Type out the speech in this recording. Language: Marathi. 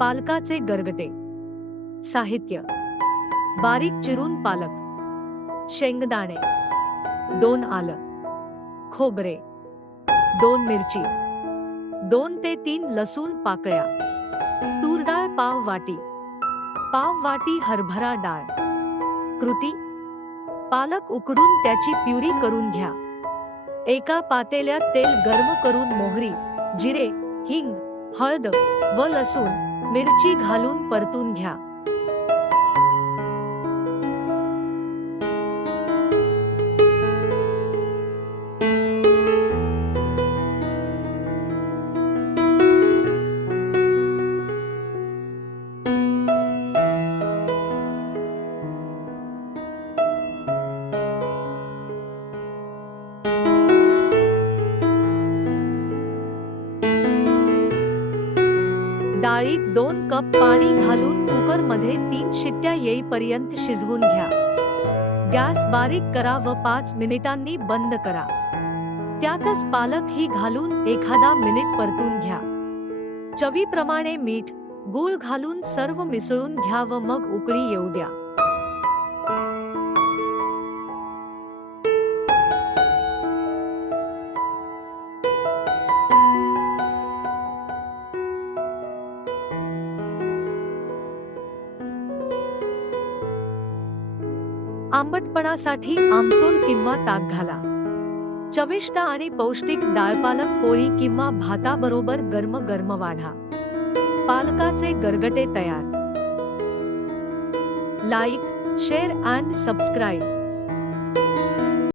पालकाचे गरगटे. साहित्य. बारीक चिरून पालक. शेंगदाणे. दोन आलं. खोबरे. दोन मिरची. दोन ते तीन लसूण पाकळ्या. तूर डाळ पाव वाटी. पाव वाटी हरभरा डाळ. कृती. पालक उकडून त्याची प्युरी करून घ्या. एका पातेल्यात तेल गरम करून मोहरी जिरे हिंग हळद व लसूण मिरची घालून परतून घ्या. डाळीत दोन कप पाणी घालून कुकरमध्ये तीन शिट्ट्या येईपर्यंत शिजवून घ्या. गॅस बारीक करा व पाच मिनिटांनी बंद करा. त्यातच पालक ही घालून एखादा मिनिट परतून घ्या. चवीप्रमाणे मीठ गूळ घालून सर्व मिसळून घ्या व मग उकळी येऊ द्या. आंबटपणासाठी आमसूल किंवा ताक घाला. चविष्ट आणि पौष्टिक डाळपालक पोळी किंवा भाताबरोबर गरम गरम वाढा. पालकाचे गरगटे तयार. Like share and subscribe.